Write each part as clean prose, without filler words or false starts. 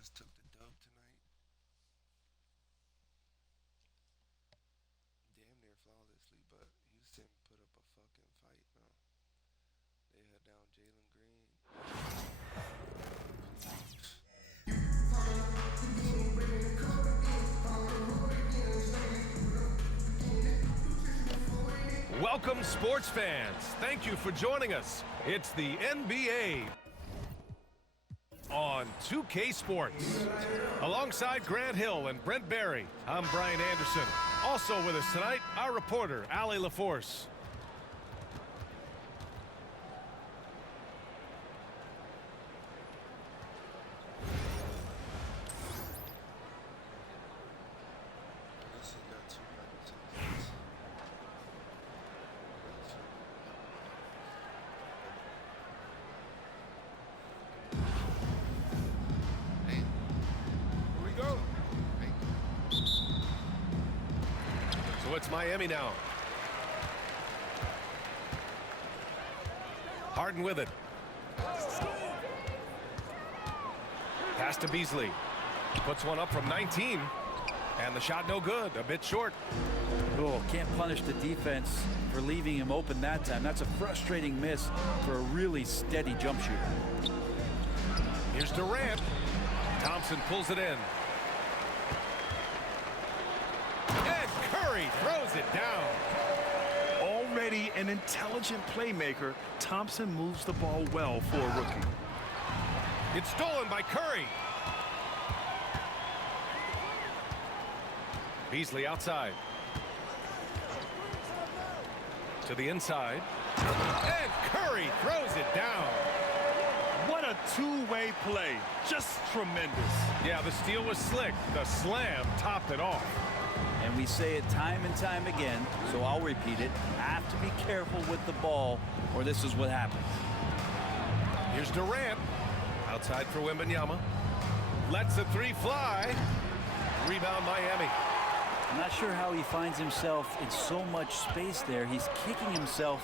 Spurs took the dub tonight. Damn near flawlessly, but Houston put up a fucking fight, man. They had down Jalen Green. Welcome, sports fans. Thank you for joining us. It's the NBA on 2K Sports. Alongside Grant Hill and Brent Barry, I'm Brian Anderson. Also with us tonight, our reporter, Allie LaForce. This has got two penalties. Hey, Here we go. hey. So it's Miami now. Harden with it. Pass to Beasley. Puts one up from 19. And the shot no good. A bit short. Oh, can't punish the defense for leaving him open that time. That's a frustrating miss for a really steady jump shooter. Here's Durant. Thompson pulls it in. And Curry throws it down. Already an intelligent playmaker, Thompson moves the ball well for a rookie. It's stolen by Curry. Beasley outside. To the inside. And Curry throws it down. What a two-way play. Just tremendous. Yeah, the steal was slick. The slam topped it off. And we say it time and time again, so I'll repeat it. Have to be careful with the ball, or this is what happens. Here's Durant. Outside for Wembanyama. Lets the three fly. Rebound Miami. I'm not sure how he finds himself in so much space there. He's kicking himself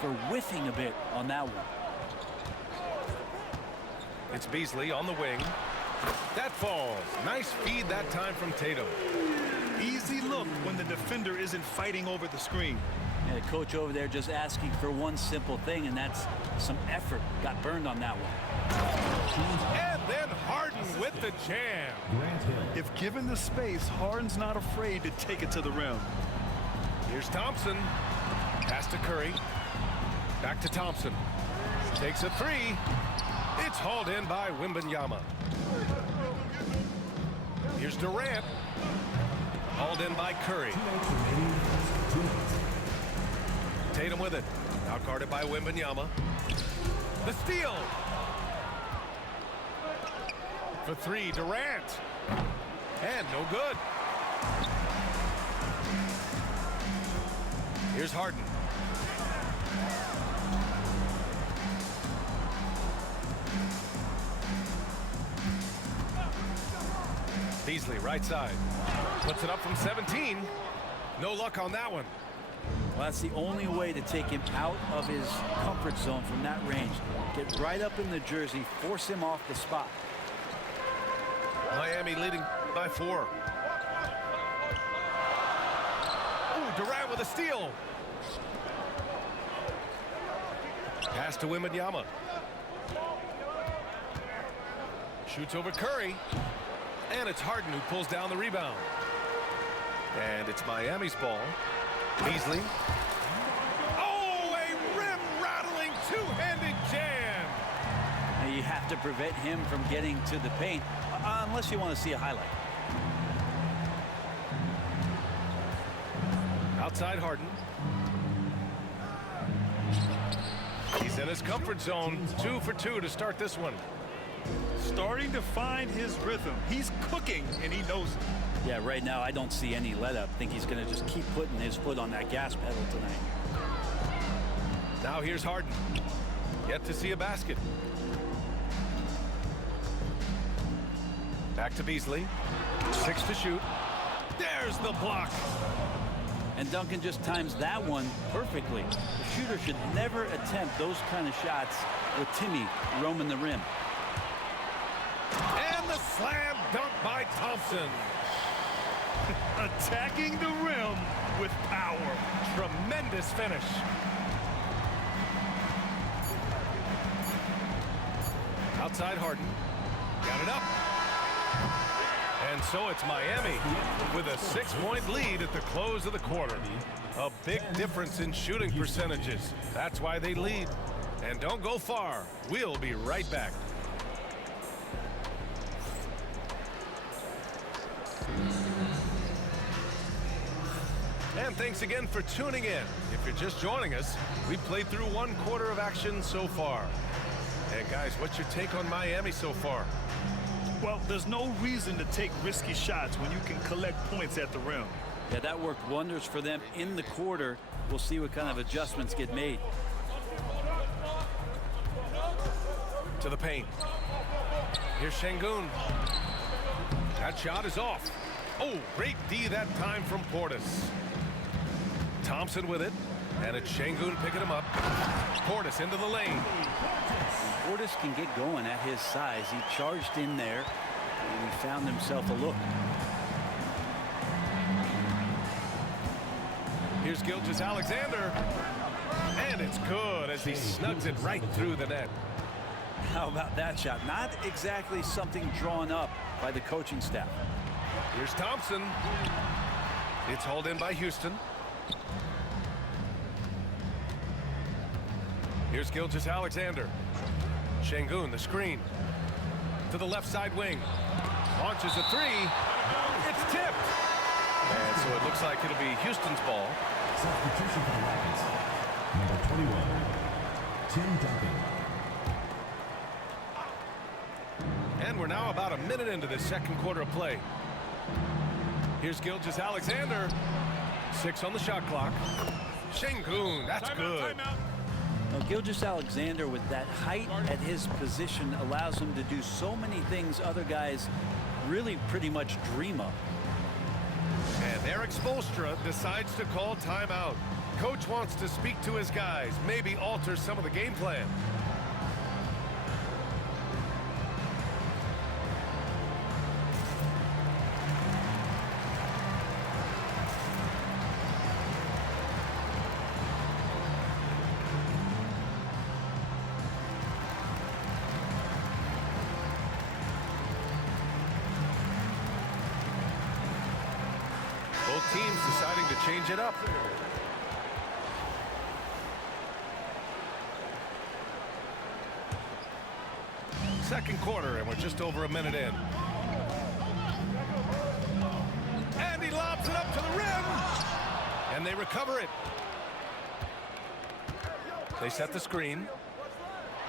for whiffing a bit on that one. It's Beasley on the wing. That falls. Nice feed that time from Tatum. Easy look when the defender isn't fighting over the screen. And the coach over there just asking for one simple thing, and that's some effort. Got burned on that one. And then Harden with the jam. If given the space, Harden's not afraid to take it to the rim. Here's Thompson. Pass to Curry. Back to Thompson. Takes a three. It's hauled in by Wembanyama. Here's Durant. Hauled in by Curry. Tatum with it. Out guarded by Wembanyama. The steal. For three, Durant. And no good. Here's Harden. Beasley, right side. Puts it up from 17. No luck on that one. Well, that's the only way to take him out of his comfort zone from that range. Get right up in the jersey, force him off the spot. Miami leading by 4. Ooh, Durant with a steal. Pass to Wembanyama. Shoots over Curry. And it's Harden who pulls down the rebound. And it's Miami's ball. Beasley. Oh, a rim-rattling two-handed jam. Now you have to prevent him from getting to the paint, unless you want to see a highlight. Outside Harden. He's in his comfort zone. 2 for 2 to start this one. Starting to find his rhythm. He's cooking, and he knows it. Yeah, right now I don't see any let up. I think he's going to just keep putting his foot on that gas pedal tonight. Now here's Harden. Yet to see a basket. Back to Beasley. 6 to shoot. There's the block. And Duncan just times that one perfectly. The shooter should never attempt those kind of shots with Timmy roaming the rim. And the slam dunk by Thompson. Attacking the rim with power. Tremendous finish. Outside Harden. Got it up. And so it's Miami with a 6-point lead at the close of the quarter. A big difference in shooting percentages. That's why they lead. And don't go far. We'll be right back. And thanks again for tuning in. If you're just joining us, we played through 1 quarter of action so far. And guys, what's your take on Miami so far? Well, there's no reason to take risky shots when you can collect points at the rim. Yeah, that worked wonders for them in the quarter. We'll see what kind of adjustments get made. To the paint. Here's Şengün. That shot is off. Oh, great D that time from Portis. Thompson with it, and it's Şengün picking him up. Portis into the lane. Portis can get going at his size. He charged in there, and he found himself a look. Here's Gilgeous-Alexander, and it's good as he snugs it right through the net. How about that shot? Not exactly something drawn up by the coaching staff. Here's Thompson. It's hauled in by Houston. Here's Gilgeous-Alexander. Şengün, the screen. To the left side wing. Launches a 3. It's tipped. And so it looks like it'll be Houston's ball. Substitution for the Rockets. Number 21, Tim Duncan. And we're now about a minute into the second quarter of play. Here's Gilgeous-Alexander. 6 on the shot clock. Şengün, that's good. Now, Gilgeous-Alexander, with that height at his position, allows him to do so many things other guys really pretty much dream of. And Erik Spoelstra decides to call timeout. Coach wants to speak to his guys, maybe alter some of the game plan. Both teams deciding to change it up. Second quarter, and we're just over a minute in. And he lobs it up to the rim. And they recover it. They set the screen.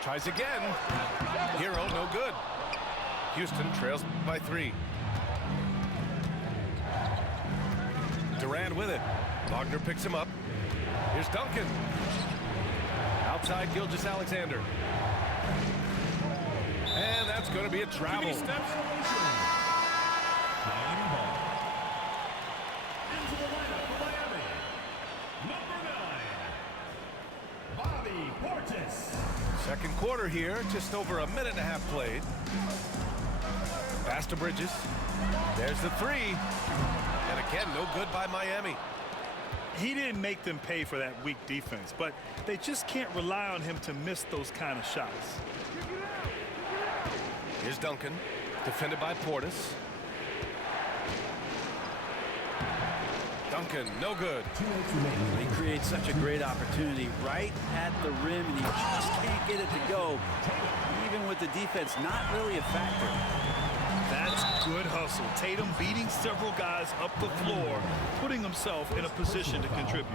Tries again. Hero, no good. Houston trails by 3. Durant with it. Wagner picks him up. Here's Duncan. Outside Gilgeous-Alexander. And that's going to be a travel. Into the lineup for Miami. Number 9, Bobby Portis. Second quarter here, just over a minute and a half played. Pass to Bridges. There's the 3. And again, no good by Miami. He didn't make them pay for that weak defense, but they just can't rely on him to miss those kind of shots. Here's Duncan, defended by Portis. Duncan, no good. He creates such a great opportunity right at the rim, and he just can't get it to go. Even with the defense not really a factor. That's good hustle. Tatum beating several guys up the floor, putting himself in a position to contribute.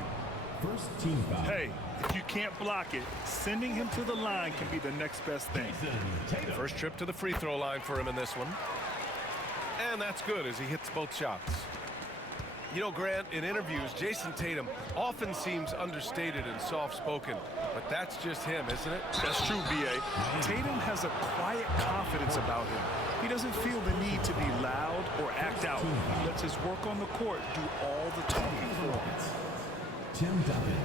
First team foul. Hey, if you can't block it, sending him to the line can be the next best thing. First trip to the free throw line for him in this one. And that's good as he hits both shots. You know, Grant, in interviews, Jason Tatum often seems understated and soft-spoken, but that's just him, isn't it? That's true, B.A. Tatum has a quiet confidence about him. He doesn't feel the need to be loud or act out. He lets his work on the court do all the talking for him. Tim Duncan.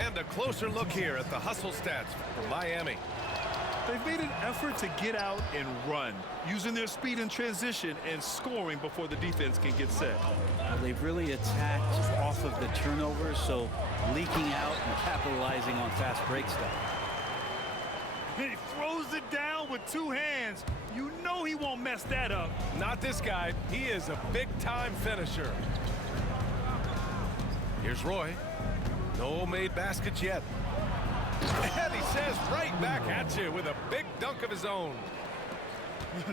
And a closer look here at the hustle stats for Miami. They've made an effort to get out and run, using their speed in transition and scoring before the defense can get set. They've really attacked off of the turnovers, so leaking out and capitalizing on fast break stuff. He throws it down with two hands. You know he won't mess that up. Not this guy. He is a big-time finisher. Here's Roy. No made baskets yet. And he says right back at you with a big dunk of his own.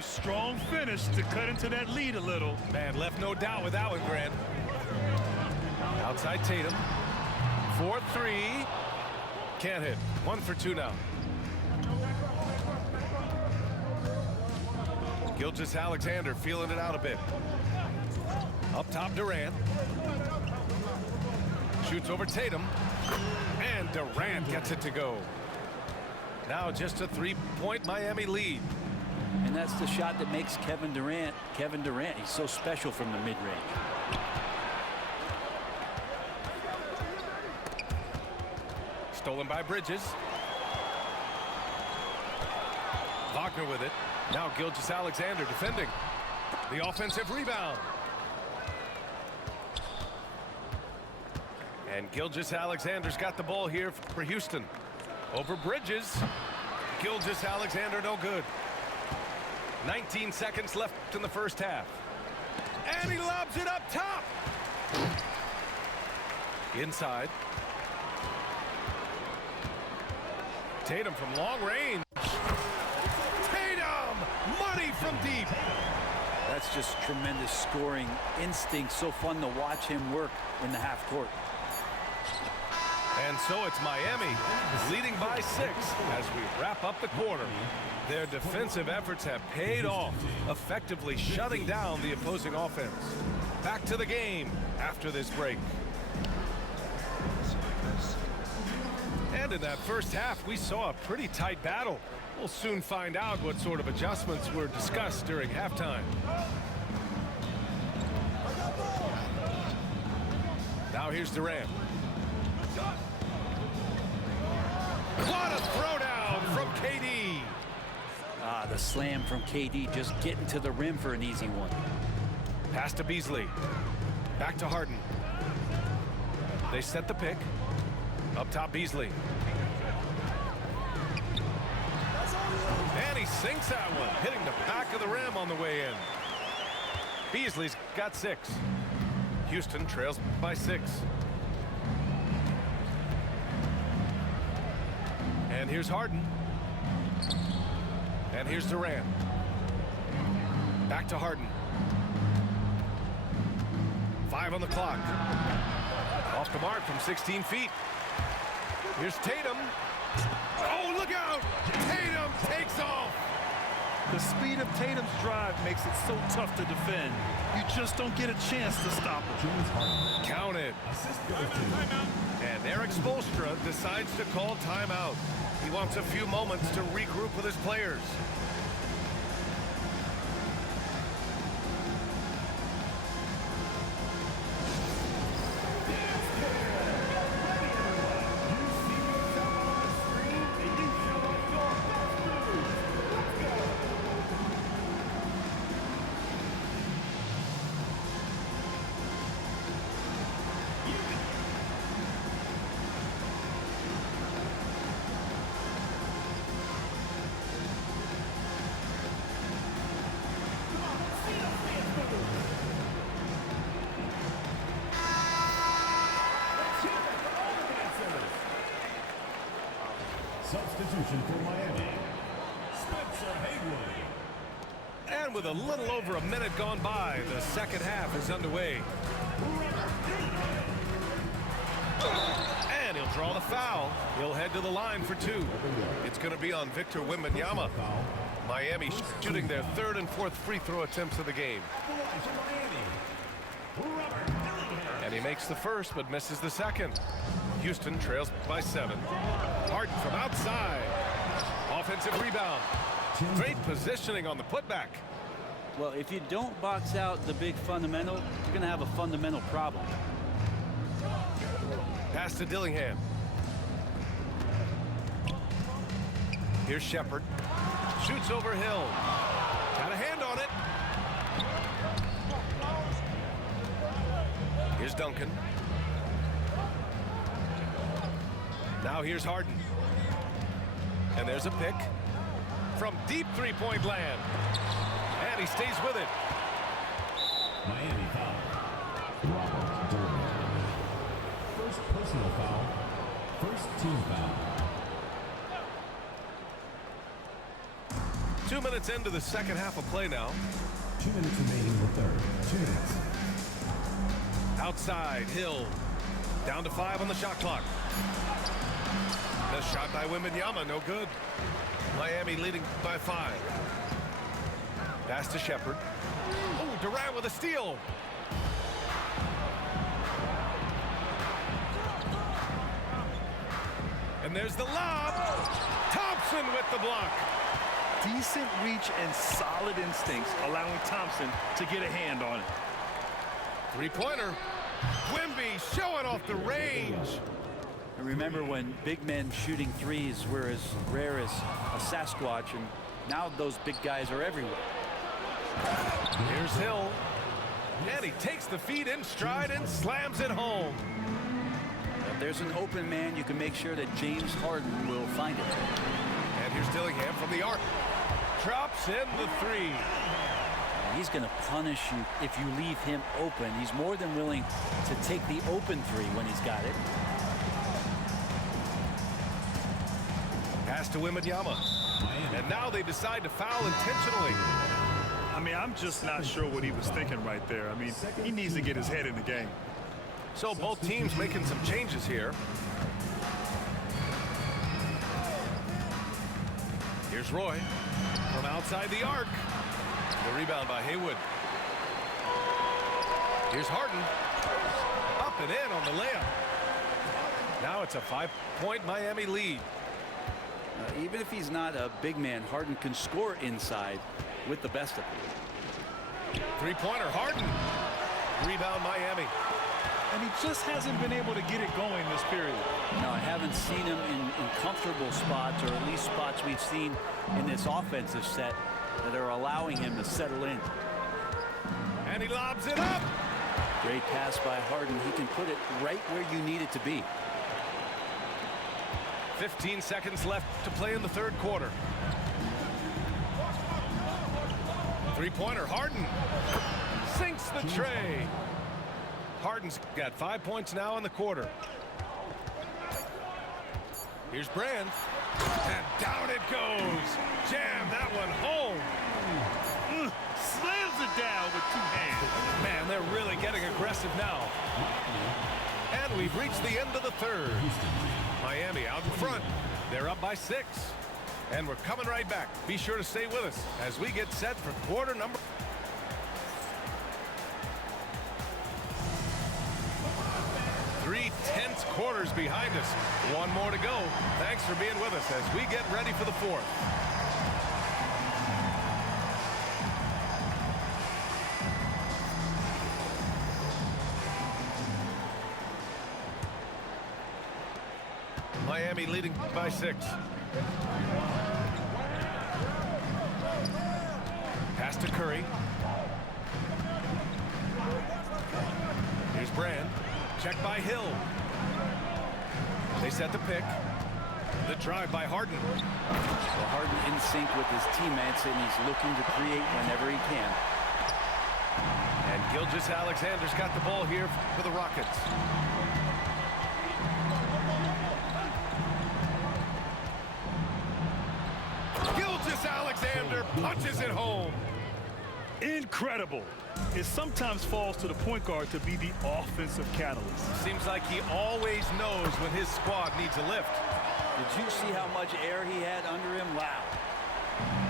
Strong finish to cut into that lead a little. Man, left no doubt with that one, Grant. Outside Tatum. 4-3. Can't hit. 1 for 2 now. Gilgeous-Alexander feeling it out a bit. Up top, Durant. Shoots over Tatum. And Durant gets it to go. Now just a 3-point Miami lead. And that's the shot that makes Kevin Durant. He's so special from the mid-range. Stolen by Bridges. Wagner with it. Now Gilgeous-Alexander defending. The offensive rebound. And Gilgeous-Alexander's got the ball here for Houston. Over Bridges. Gilgeous-Alexander no good. 19 seconds left in the first half. And he lobs it up top. Inside. Tatum from long range. Tatum! Money from deep. That's just tremendous scoring instinct. So fun to watch him work in the half court. And so it's Miami leading by 6 as we wrap up the quarter. Their defensive efforts have paid off, effectively shutting down the opposing offense. Back to the game after this break. And in that first half, we saw a pretty tight battle. We'll soon find out what sort of adjustments were discussed during halftime. Now here's Durant. What a throwdown from KD. The slam from KD, just getting to the rim for an easy one. Pass to Beasley. Back to Harden. They set the pick. Up top, Beasley. And he sinks that one, hitting the back of the rim on the way in. Beasley's got 6. Houston trails by 6. And here's Harden. And here's Durant. Back to Harden. 5 on the clock. Off the mark from 16 feet. Here's Tatum. Oh, look out! Tatum takes off. The speed of Tatum's drive makes it so tough to defend. You just don't get a chance to stop him. Counted. And Eric Spoelstra decides to call timeout. He wants a few moments to regroup with his players. Substitution for Miami, Spencer Haywood. And with a little over a minute gone by, the second half is underway. And he'll draw the foul. He'll head to the line for 2. It's going to be on Victor Wembanyama. Miami shooting their 3rd and 4th free throw attempts of the game. And he makes the first but misses the second. Houston trails by 7. Harden from outside. Offensive rebound. Great positioning on the putback. Well, if you don't box out the big fundamental, you're going to have a fundamental problem. Pass to Dillingham. Here's Shepherd. Shoots over Hill. Got a hand on it. Here's Duncan. Now here's Harden. And there's a pick from deep three-point land. And he stays with it. Miami foul. Robert Durant. First personal foul. First team foul. 2 minutes into the second half of play now. 2 minutes remaining in the third. 2 minutes. Outside, Hill. Down to 5 on the shot clock. The shot by Wembanyama, no good. Miami leading by 5. Pass to Shepherd. Oh, Durant with a steal. And there's the lob. Thompson with the block. Decent reach and solid instincts, allowing Thompson to get a hand on it. Three-pointer. Wemby showing off the range. And remember when big men shooting threes were as rare as a Sasquatch, and now those big guys are everywhere. Here's Hill. And he takes the feed in stride and slams it home. If there's an open man, you can make sure that James Harden will find it. And here's Dillingham from the arc. Drops in the three. He's going to punish you if you leave him open. He's more than willing to take the open three when he's got it. Pass to Wembanyama. And now they decide to foul intentionally. I mean, I'm just not sure what he was thinking right there. I mean, he needs to get his head in the game. So both teams making some changes here. Here's Roy from outside the arc. The rebound by Haywood. Here's Harden. Up and in on the layup. Now it's a 5-point Miami lead. Even if he's not a big man, Harden can score inside with the best of them. Three-pointer, Harden. Rebound, Miami. And he just hasn't been able to get it going this period. No, I haven't seen him in comfortable spots, or at least spots we've seen in this offensive set that are allowing him to settle in. And he lobs it up. Great pass by Harden. He can put it right where you need it to be. 15 seconds left to play in the third quarter. Three-pointer, Harden. Sinks the tray. Harden's got 5 points now in the quarter. Here's Brand. And down it goes. Jam that one home. Slams it down with 2 hands. Man, they're really getting aggressive now. And we've reached the end of the third. Miami out in front. They're up by 6. And we're coming right back. Be sure to stay with us as we get set for quarter number. Three tense quarters behind us. One more to go. Thanks for being with us as we get ready for the fourth. Miami leading by 6. Pass to Curry. Here's Brand. Checked by Hill. They set the pick. The drive by Harden. Well, Harden in sync with his teammates, and he's looking to create whenever he can. And Gilgeous-Alexander's got the ball here for the Rockets. Gilgeous-Alexander punches it home. Incredible. It sometimes falls to the point guard to be the offensive catalyst. Seems like he always knows when his squad needs a lift. Did you see how much air he had under him? Wow.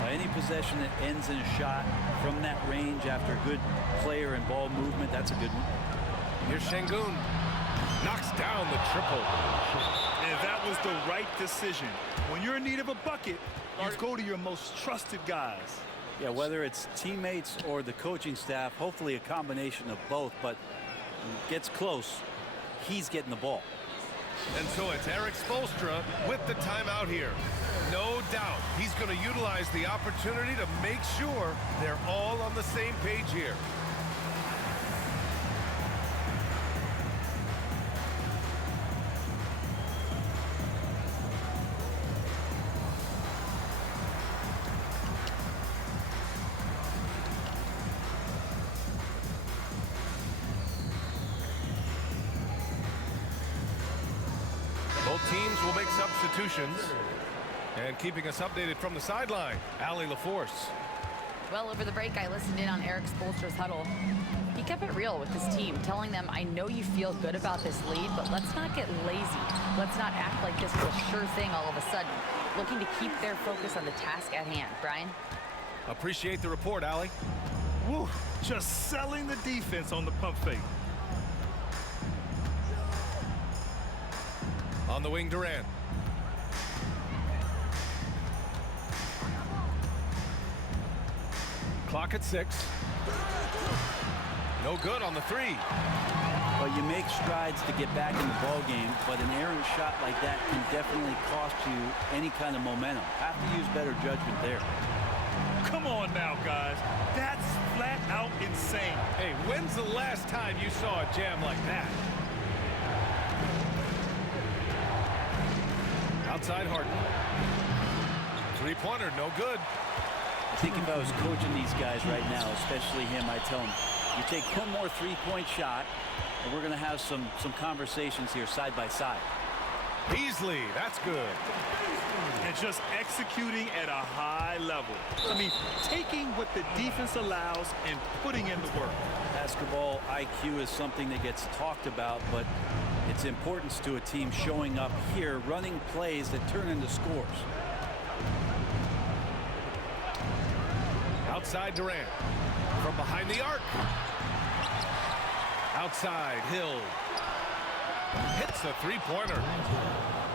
Any possession that ends in a shot from that range after good player and ball movement, that's a good one. Here's Şengün. Knocks down the triple. And that was the right decision. When you're in need of a bucket, you go to your most trusted guys. Yeah, whether it's teammates or the coaching staff, hopefully a combination of both, but when it gets close, he's getting the ball. And so it's Erik Spoelstra with the timeout here. No doubt he's going to utilize the opportunity to make sure they're all on the same page here. Both teams will make substitutions. And keeping us updated from the sideline, Allie LaForce. Well, over the break, I listened in on Eric Spoelstra's huddle. He kept it real with his team, telling them, I know you feel good about this lead, but let's not get lazy. Let's not act like this is a sure thing all of a sudden. Looking to keep their focus on the task at hand. Brian? Appreciate the report, Allie. Woo, just selling the defense on the pump fake. On the wing, Durant. Clock at 6. No good on the 3. Well, you make strides to get back in the ball game, but an errant shot like that can definitely cost you any kind of momentum. Have to use better judgment there. Come on now, guys. That's flat out insane. Hey, when's the last time you saw a jam like that? Outside Harden. Three-pointer, no good. I think if I was coaching these guys right now, especially him, I'd tell him, you take one more three-point shot, and we're going to have some conversations here side by side. Beasley, that's good. And just executing at a high level. I mean, taking what the defense allows and putting in the work. Basketball IQ is something that gets talked about, but its importance to a team showing up here, running plays that turn into scores. Outside Durant. From behind the arc. Outside Hill. Hits a three-pointer.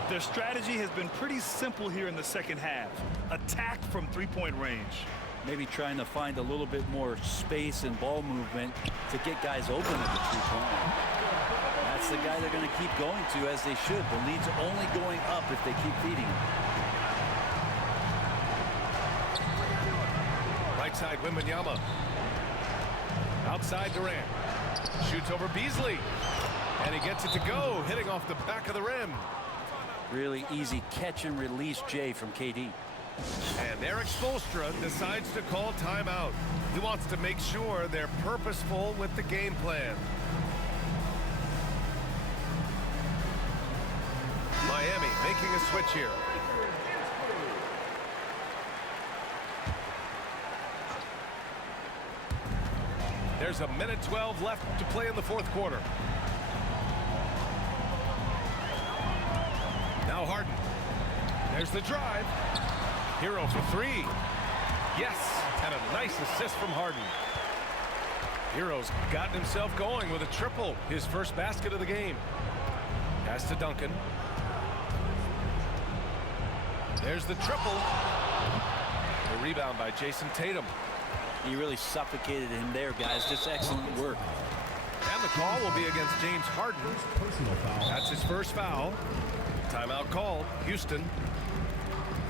Their strategy has been pretty simple here in the second half. Attack from three-point range. Maybe trying to find a little bit more space and ball movement to get guys open at the three-point line. That's the guy they're going to keep going to, as they should. The lead's only going up if they keep feeding him. Right side Wembanyama. Outside Durant. Shoots over Beasley. And he gets it to go, hitting off the back of the rim. Really easy catch and release, Jay, from KD. And Eric Spoelstra decides to call timeout. He wants to make sure they're purposeful with the game plan. Miami making a switch here. There's a minute 12 left to play in the fourth quarter. Now Harden. There's the drive. Hero for 3. Yes, and a nice assist from Harden. Hero's gotten himself going with a triple, his first basket of the game. Pass to Duncan. There's the triple. The rebound by Jason Tatum. He really suffocated him there, guys. Just excellent work. And the call will be against James Harden. Personal foul. That's his first foul. Timeout called. Houston.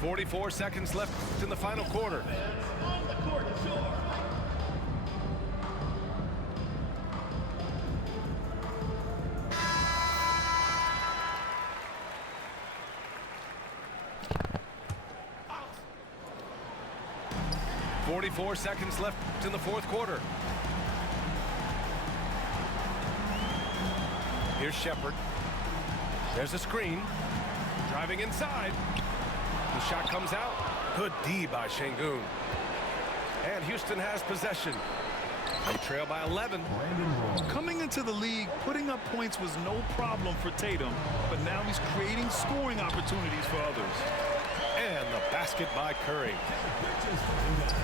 44 seconds left in the final quarter. On the court, Shore. .44 seconds left in the fourth quarter. Here's Shepard. There's a screen. Driving inside. The shot comes out. Good D by Şengün. And Houston has possession. They trail by 11. Coming into the league, putting up points was no problem for Tatum, but now he's creating scoring opportunities for others. And the basket by Curry.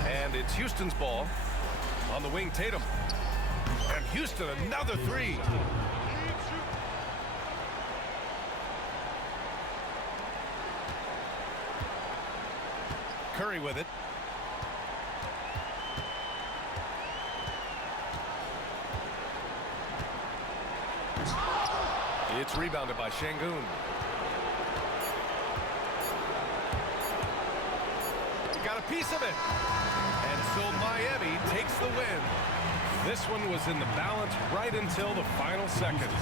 And it's Houston's ball. On the wing, Tatum. And Houston, another 3. Curry with it. It's rebounded by Şengün. piece of it. And so Miami takes the win. This one was in the balance right until the final seconds.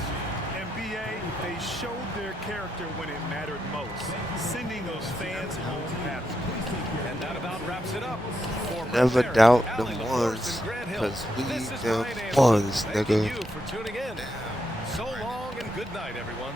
NBA, they showed their character when it mattered most, sending those fans home happy. And that about wraps it up. For Never Brent doubt Barrett, them Allie LaForce, ones, and Grant Hill, 'cause we this is them Brian Anderson. ones, Thanking nigga. you for tuning in. So long and good night, everyone.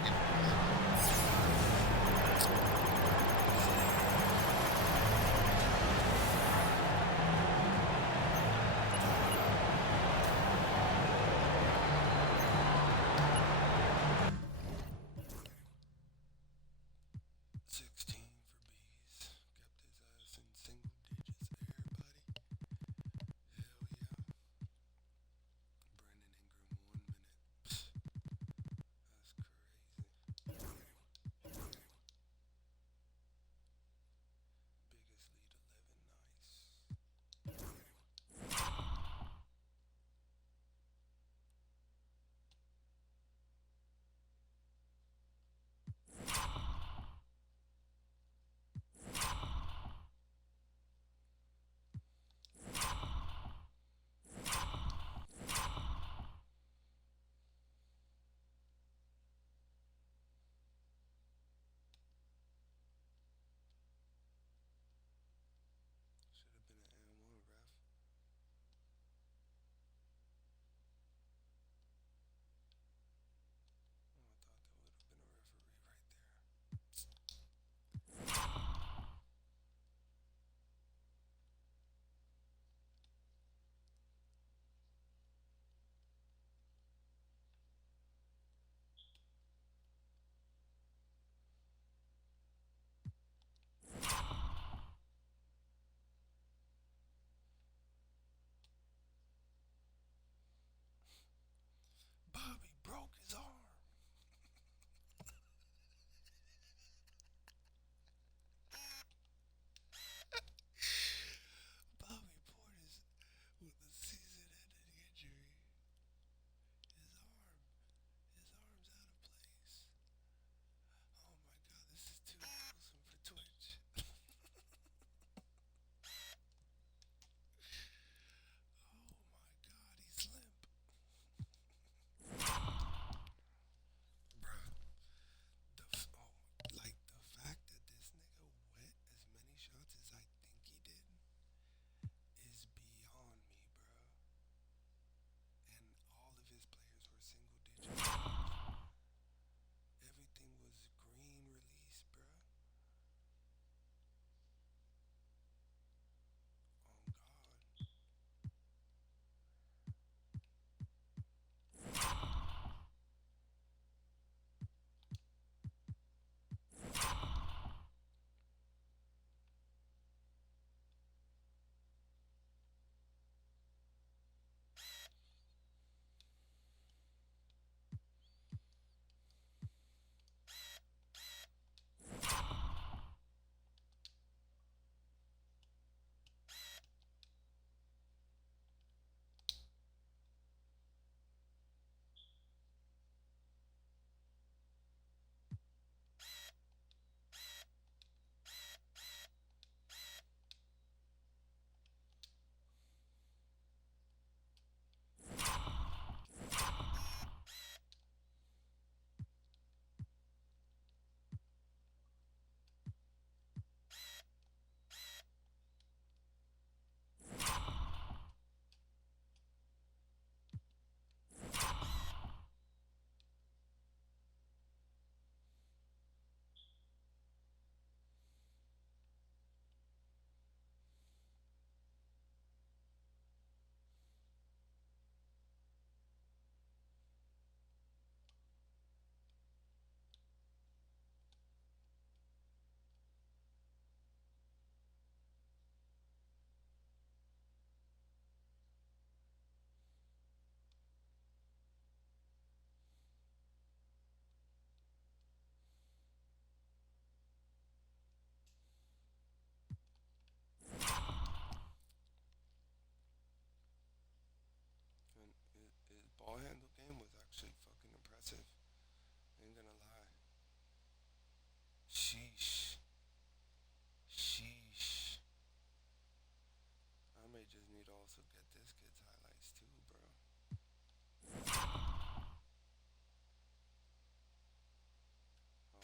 just need to also get this kid's highlights too, bro.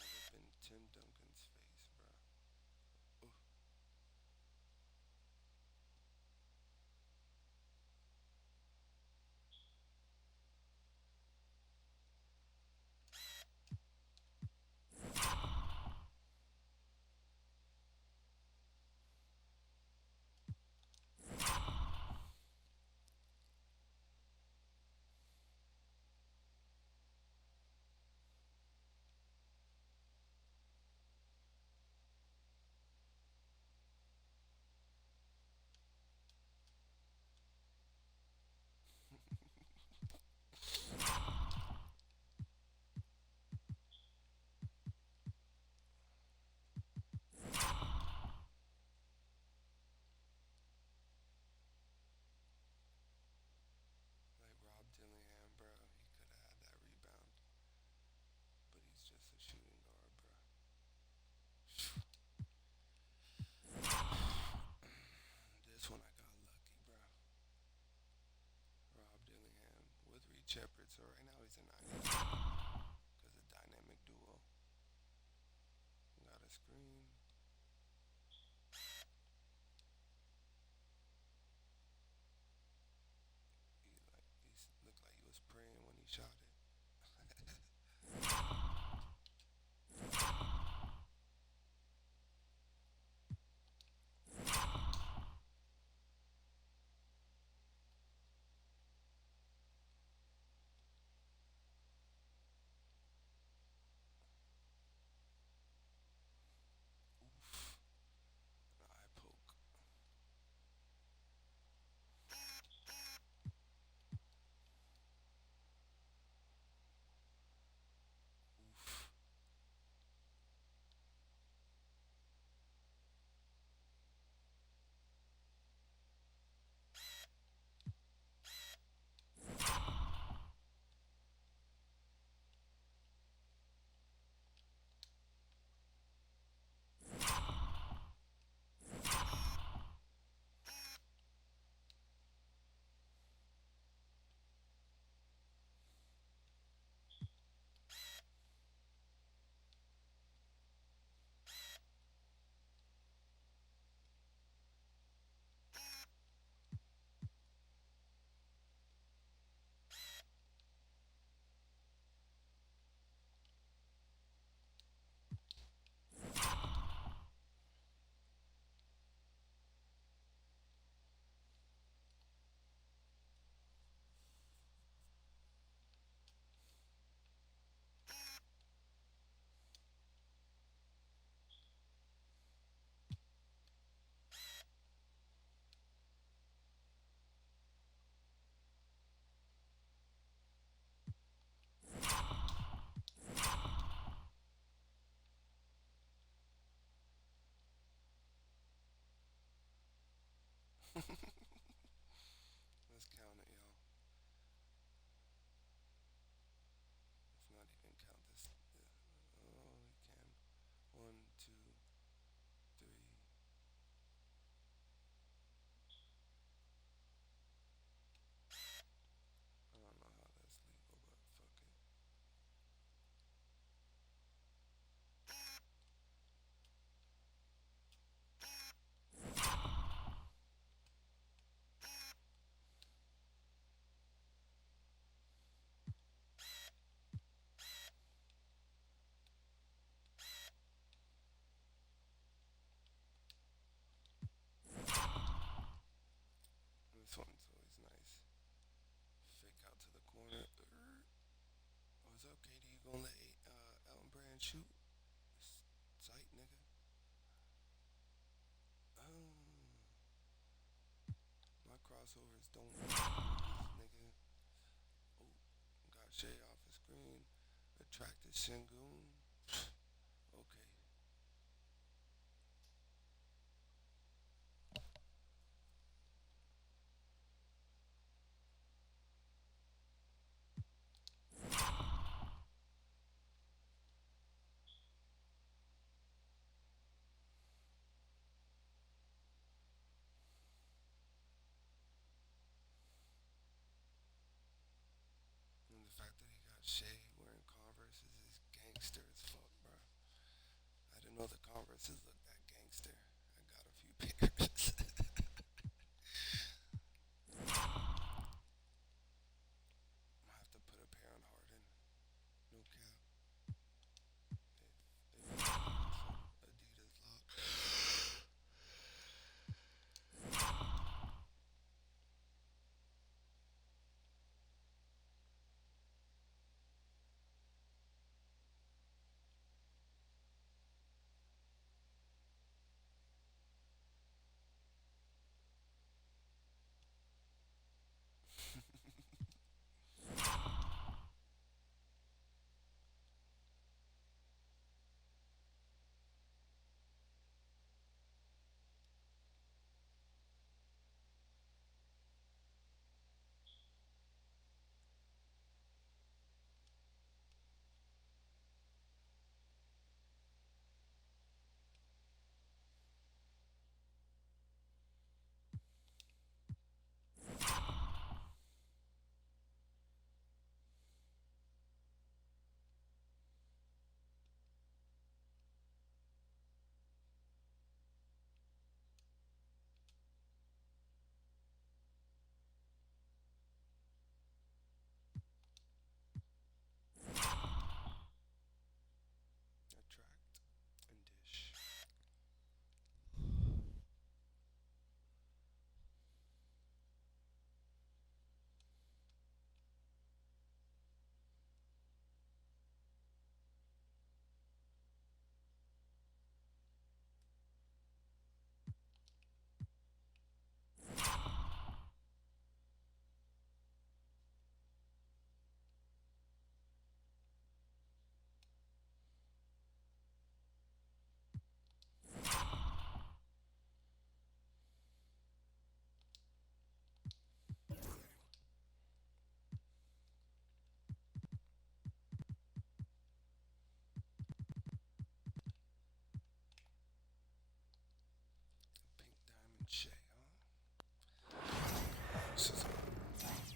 All up in Tim Duncan's face, bro. Ooh. Like Rob Dillingham, bro. He could have had that rebound, but he's just a shooting guard, bro. This one I got lucky, bro. Rob Dillingham with Reed Shepard, so right now he's a 9 because a dynamic duo. Got a screen. He looked like he was praying when he shot it. Oof. An eye poke. Oof. Let's count it, y'all. Let's not even count this. Oh, we can. 1, 2, 3. I don't know how that's legal, but fuck it. This one's always nice. Fake out to the corner. What's up, KD? You gonna let Elton Brand shoot? Sight, nigga. My crossovers don't nigga. Oh, got Shea off the screen. Attracted Sengun. Okay. dresses look that gangster. I got a few pairs. I have to put a pair on Harden. No cap. They Adidas lock. Attract and dish. Pink diamond Shay, huh? This is nice.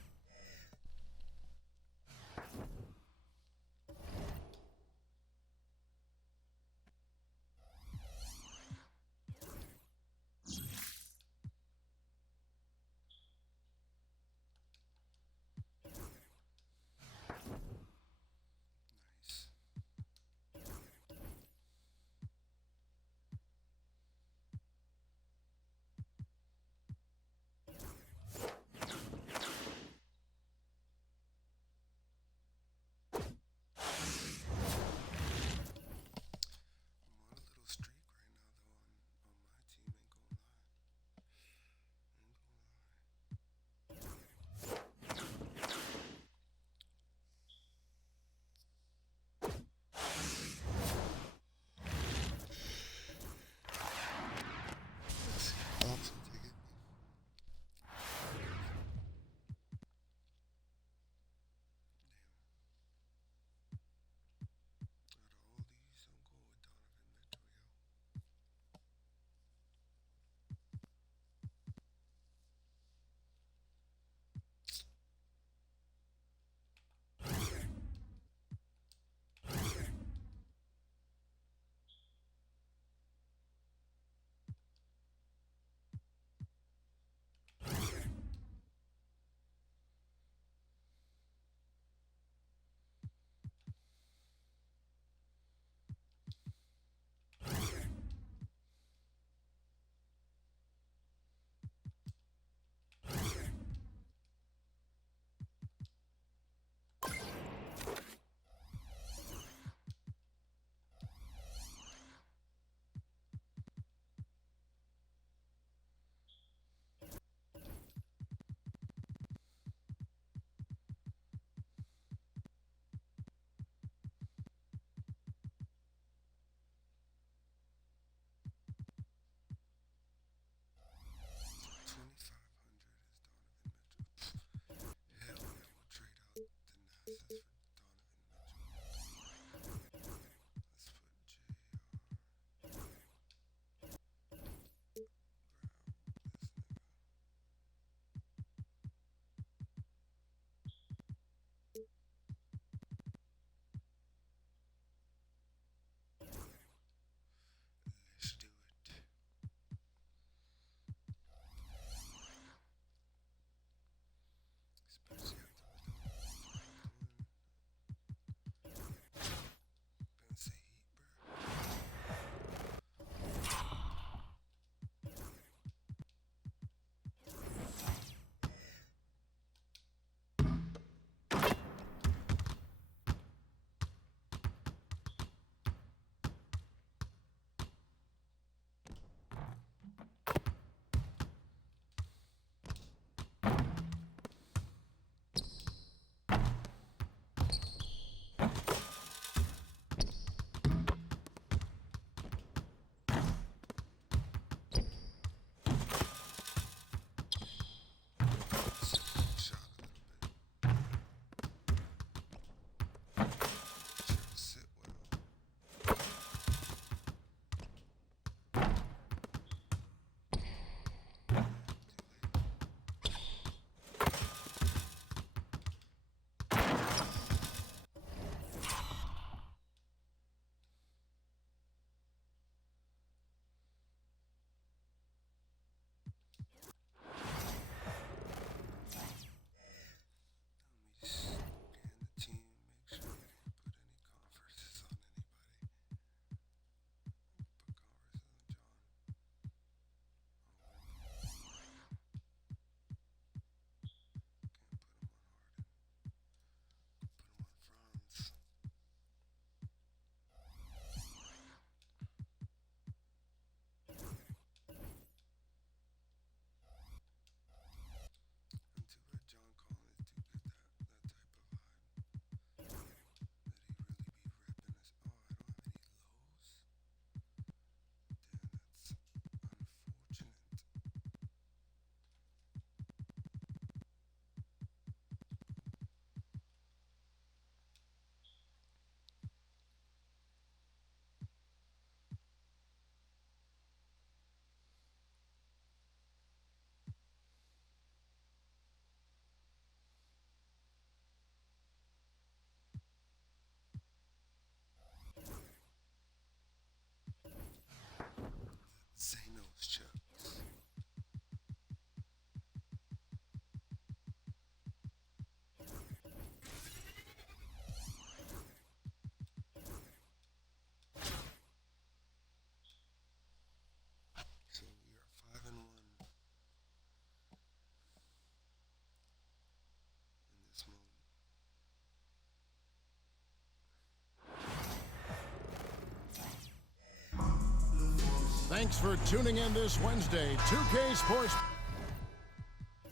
Thanks for tuning in this Wednesday. 2K Sports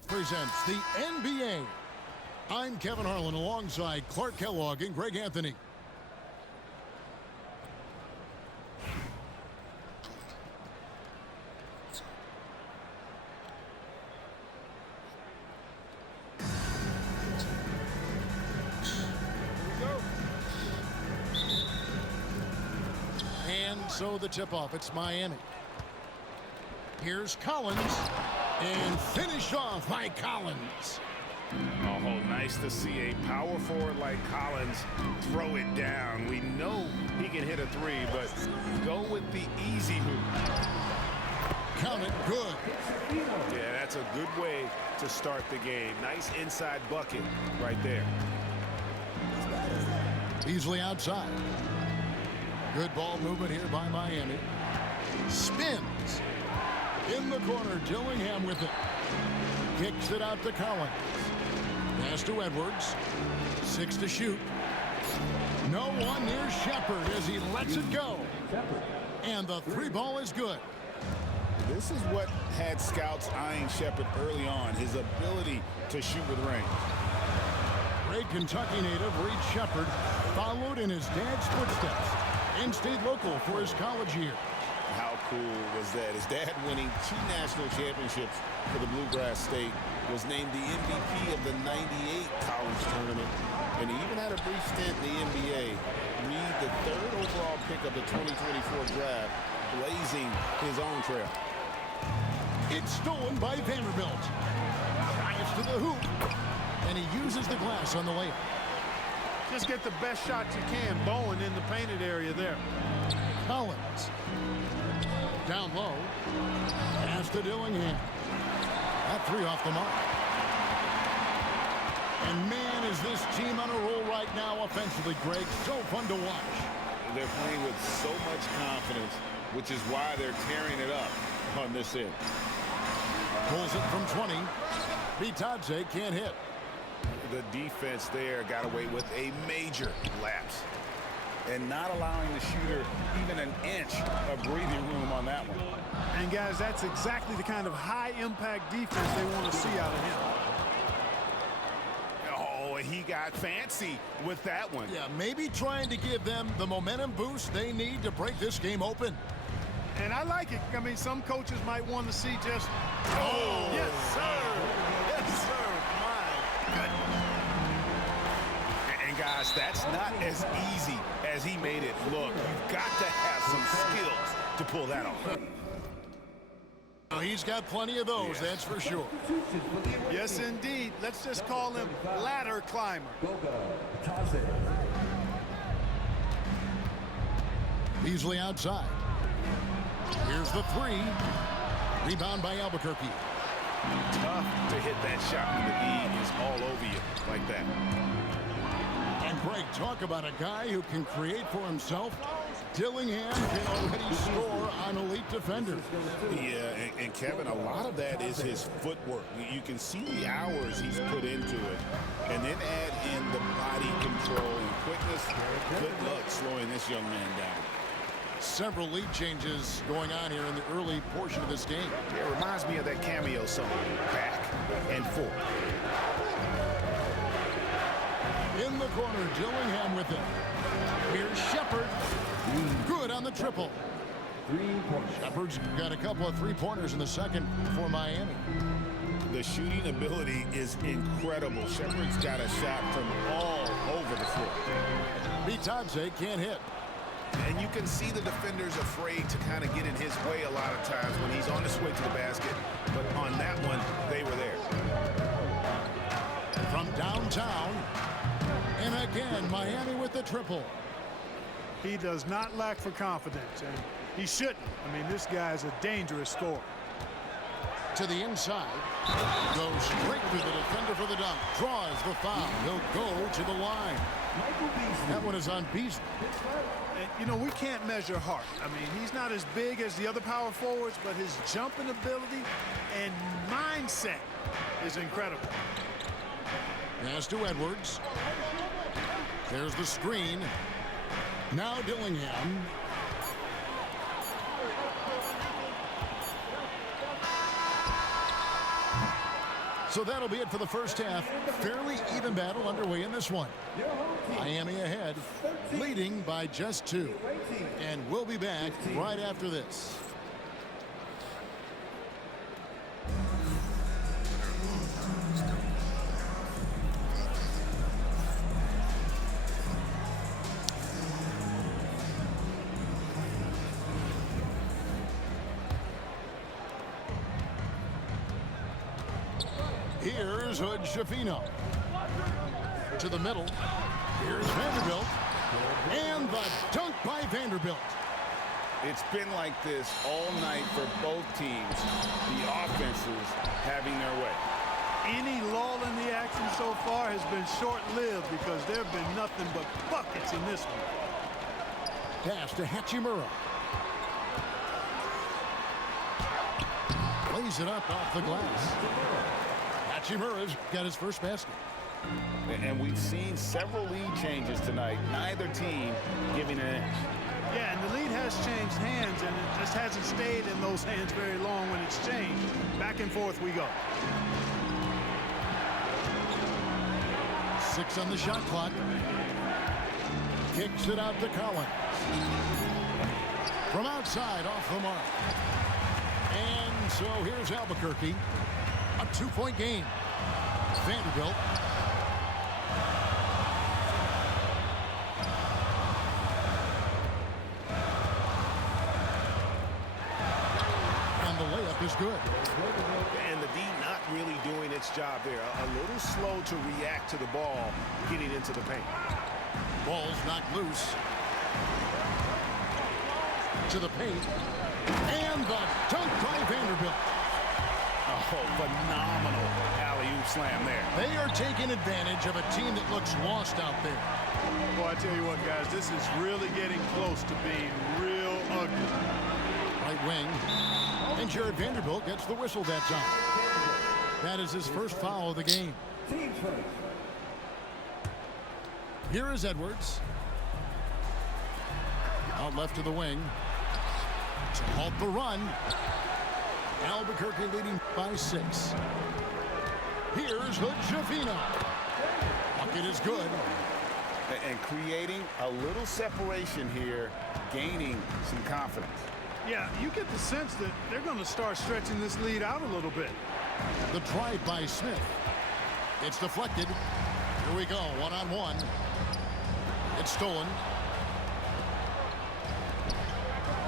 presents the NBA. I'm Kevin Harlan alongside Clark Kellogg and Greg Anthony. And so the tip-off, it's Miami. Here's Collins, and finished off by Collins. Oh, nice to see a power forward like Collins throw it down. We know he can hit a three, but go with the easy hoop. Count it, good. Yeah, that's a good way to start the game. Nice inside bucket right there. Beasley outside. Good ball movement here by Miami. Spins. In the corner, Dillingham with it. Kicks it out to Collins. Pass to Edwards. 6 to shoot. No one near Shepard as he lets it go. And the three ball is good. This is what had scouts eyeing Shepard early on, his ability to shoot with range. Great Kentucky native Reed Shepard followed in his dad's footsteps and stayed local for his college year. How cool was that? His dad winning 2 national championships for the Bluegrass State, was named the MVP of the '98 college tournament, and he even had a brief stint in the NBA. Reed, the 3rd overall pick of the 2024 draft, blazing his own trail. It's stolen by Vanderbilt. Drives to the hoop, and he uses the glass on the layup. Just get the best shot you can. Bowen in the painted area there. Collins. Down low. Pass to Dillingham. That three off the mark. And man, is this team on a roll right now offensively, Greg. So fun to watch. They're playing with so much confidence, which is why they're tearing it up on this end. Pulls it from 20. Bitadze can't hit. The defense there got away with a major lapse, and not allowing the shooter even an inch of breathing room on that one. And guys, that's exactly the kind of high-impact defense they want to see out of him. Oh, he got fancy with that one. Yeah, maybe trying to give them the momentum boost they need to break this game open. And I like it. I mean, some coaches might want to see just... Oh! Yes, sir! Yes, sir! My goodness. And guys, that's not as easy as he made it look. You've got to have some skills to pull that off. Well, he's got plenty of those, that's for sure. Yes, indeed. Let's just call him ladder climber. Beasley outside. Here's the three. Rebound by Albuquerque. Tough to hit that shot when the E is all over you like that. And Greg, talk about a guy who can create for himself. Dillingham can already score on elite defenders. Yeah, and Kevin, a lot of that is his footwork. You can see the hours he's put into it. And then add in the body control and quickness. Good luck slowing this young man down. Several lead changes going on here in the early portion of this game. It reminds me of that cameo song, Back and Forth. In the corner, Dillingham with it. Here's Shepard. Good on the triple. Shepard's got a couple of three-pointers in the second for Miami. The shooting ability is incredible. Shepard's got a shot from all over the floor. Bitadze can't hit. And you can see the defenders afraid to kind of get in his way a lot of times when he's on his way to the basket. But on that one, they were there. From downtown. And again, Miami with the triple. He does not lack for confidence, and he shouldn't. I mean, this guy's a dangerous scorer. To the inside. Goes straight through the defender for the dunk. Draws the foul. He'll go to the line. That one is on Beasley. And, you know, we can't measure heart. I mean, he's not as big as the other power forwards, but his jumping ability and mindset is incredible. Pass to Edwards. There's the screen. Now Dillingham. So that'll be it for the first half. Fairly even battle underway in this one. Miami ahead, leading by just 2. And we'll be back right after this. Here's Hood Schifino. To the middle. Here's Vanderbilt. And the dunk by Vanderbilt. It's been like this all night for both teams. The offenses having their way. Any lull in the action so far has been short-lived because there have been nothing but buckets in this one. Pass to Hachimura. Lays it up off the glass. Hachimura's got his first basket. And we've seen several lead changes tonight. Neither team giving an edge. Yeah, and the lead has changed hands, and it just hasn't stayed in those hands very long when it's changed. Back and forth we go. 6 on the shot clock. Kicks it out to Collins. From outside, off the mark. And so here's Albuquerque. A 2-point game. Vanderbilt. And the layup is good. And the D not really doing its job there. A little slow to react to the ball getting into the paint. Ball's knocked loose. To the paint. And the dunk by Vanderbilt. Oh, phenomenal alley-oop slam there. They are taking advantage of a team that looks lost out there. Boy, I tell you what, guys, this is really getting close to being real ugly. Right wing. And Jared Vanderbilt gets the whistle that time. That is his first foul of the game. Here is Edwards. Out left to the wing. To halt the run. Albuquerque leading by 6. Here's Hood Schifino. Bucket is good. And creating a little separation here, gaining some confidence. Yeah, you get the sense that they're going to start stretching this lead out a little bit. The drive by Smith. It's deflected. Here we go, one-on-one. It's stolen.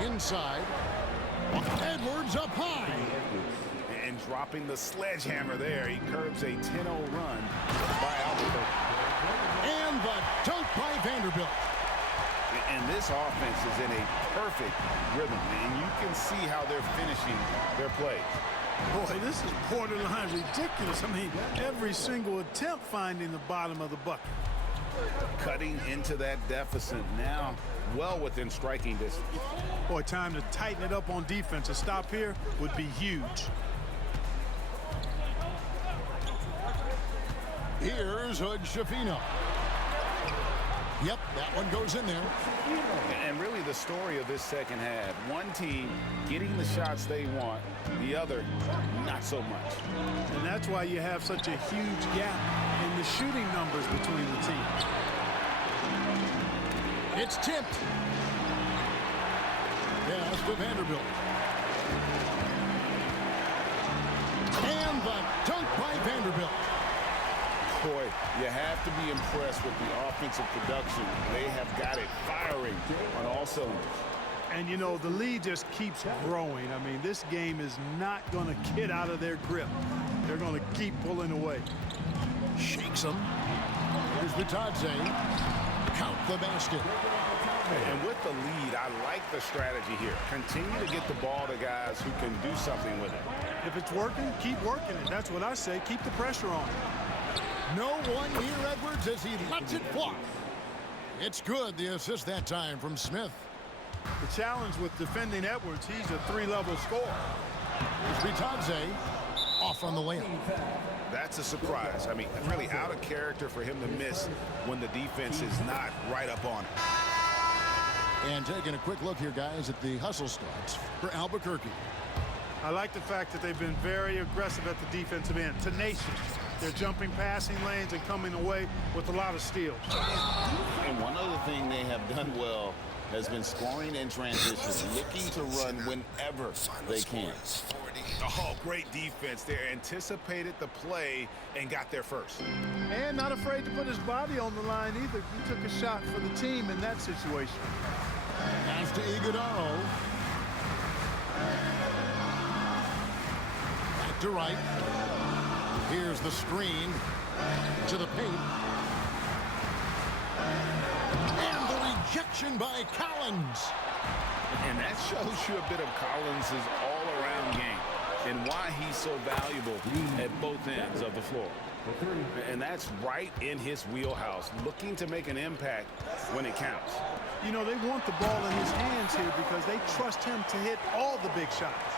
Inside. Edwards up high. And dropping the sledgehammer there. He curbs a 10-0 run by Albuquerque. And the dunk by Vanderbilt. And this offense is in a perfect rhythm, and you can see how they're finishing their plays. Boy, this is borderline ridiculous. I mean, every single attempt finding the bottom of the bucket. Cutting into that deficit now, well within striking distance. Boy, time to tighten it up on defense. A stop here would be huge. Here's Hood Schifino. Yep, that one goes in there. And really the story of this second half, one team getting the shots they want, the other not so much. And that's why you have such a huge gap in the shooting numbers between the teams. It's tipped. Pass to Vanderbilt. And the dunk by Vanderbilt. Boy, you have to be impressed with the offensive production. They have got it firing on all cylinders. And, you know, the lead just keeps growing. I mean, this game is not going to get out of their grip. They're going to keep pulling away. Shakes him. Here's Vitadze. Count the basket. And with the lead, I like the strategy here. Continue to get the ball to guys who can do something with it. If it's working, keep working it. That's what I say. Keep the pressure on. No one near Edwards as he lets it fly. It's good, the assist that time from Smith. The challenge with defending Edwards, he's a 3-level scorer. Here's Vitadze off on the layup. That's a surprise. I mean, really out of character for him to miss when the defense is not right up on it. And taking a quick look here, guys, at the hustle starts for Albuquerque. I like the fact that they've been very aggressive at the defensive end, tenacious. They're jumping passing lanes and coming away with a lot of steals. And one other thing they have done well has been scoring in transition, looking to run whenever they can. Oh, great defense there. Anticipated the play and got there first. And not afraid to put his body on the line either. He took a shot for the team in that situation. Pass to Iguodaro. Back to right. Here's the screen to the paint. And the rejection by Collins. And that shows you a bit of Collins' all-around game and why he's so valuable at both ends of the floor. And that's right in his wheelhouse, looking to make an impact when it counts. You know, they want the ball in his hands here because they trust him to hit all the big shots.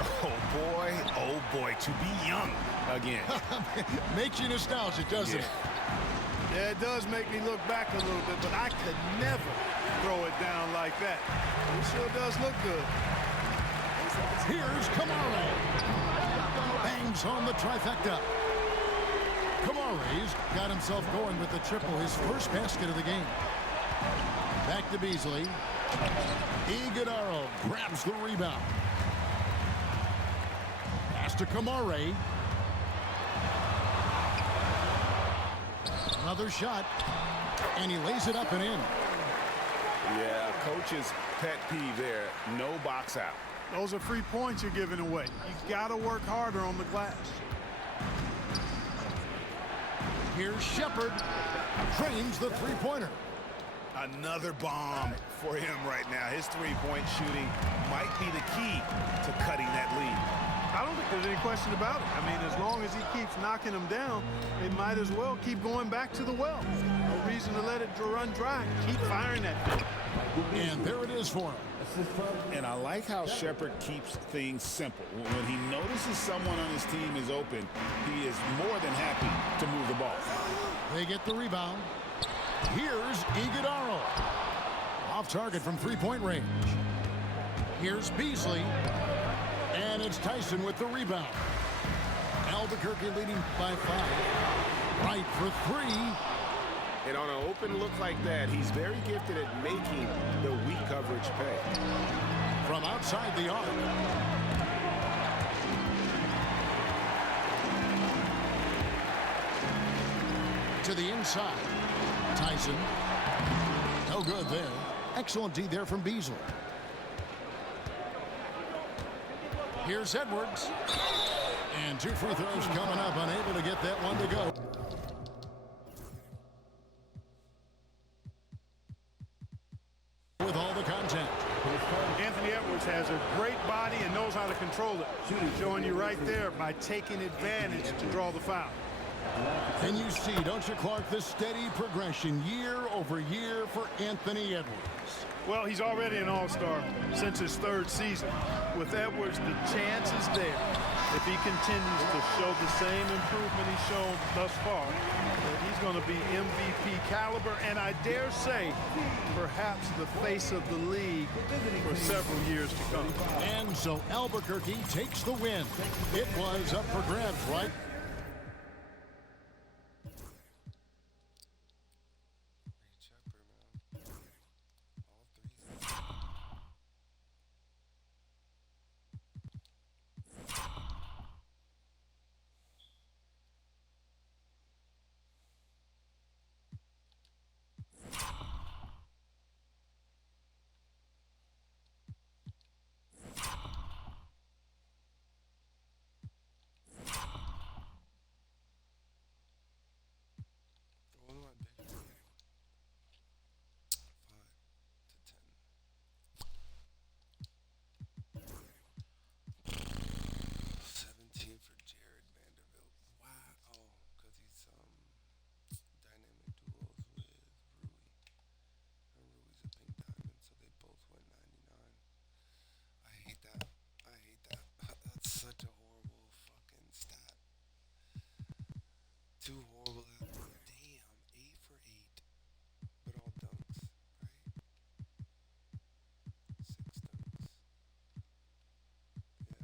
Oh boy, to be young again. Makes you nostalgic, doesn't it? Yeah, it does make me look back a little bit, but I could never throw it down like that. It sure does look good. Here's Kamara. Bangs home the trifecta. Kamara's got himself going with the triple, his first basket of the game. Back to Beasley. Iguodaro grabs the rebound. Pass to Kamara. Another shot, and he lays it up and in. Yeah, coach's pet peeve there, no box out. Those are free points you're giving away. You got to work harder on the glass. Here's Shepard. Trains the three-pointer. Another bomb for him right now. His three-point shooting might be the key to cutting that lead. I don't think there's any question about it. I mean, as long as he keeps knocking them down, they might as well keep going back to the well. No reason to let it run dry. Keep firing that thing. And there it is for him. And I like how Shepard keeps things simple. When he notices someone on his team is open, he is more than happy to move the ball. They get the rebound. Here's Iguodaro. Off target from three-point range. Here's Beasley. And it's Tyson with the rebound. Albuquerque leading by 5. Right for 3. And on an open look like that, he's very gifted at making the weak coverage pay. From outside the arc. To the inside. Tyson. No good there. Excellent D there from Beasley. Here's Edwards. And 2 free throws coming up. Unable to get that one to go. With all the contact. Anthony Edwards has a great body and knows how to control it. Showing you right there by taking advantage to draw the foul. And you see, don't you, Clark, the steady progression year over year for Anthony Edwards. Well, he's already an all-star since his 3rd season. With Edwards, the chance is there. If he continues to show the same improvement he's shown thus far, that he's going to be MVP caliber, and I dare say, perhaps the face of the league for several years to come. And so Albuquerque takes the win. It was up for grabs, right? Too horrible. Damn, 8 for 8, but all dunks, right? 6 dunks. Yeah.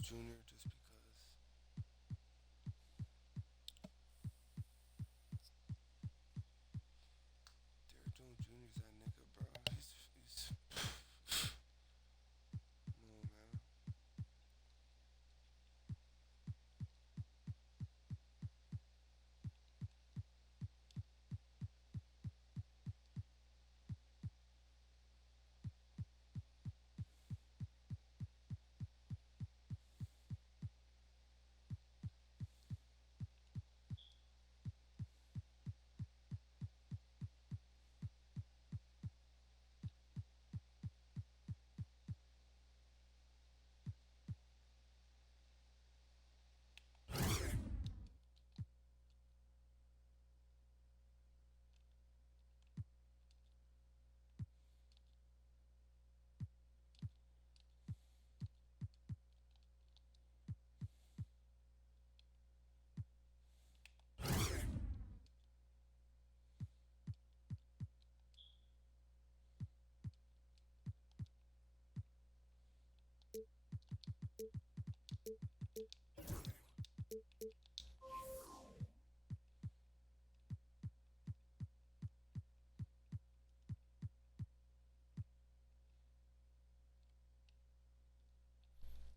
Jones Jr. just because. Derrick Jones Jr. is that nigga, bro. He's come on, man.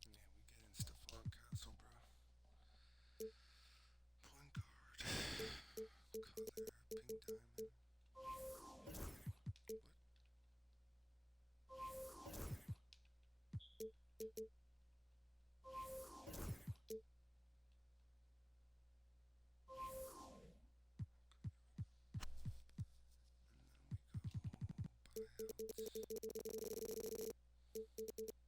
Yeah, we getting Stephon Castle, bro. Point guard. Color, pink diamond. What? And then we go buyouts.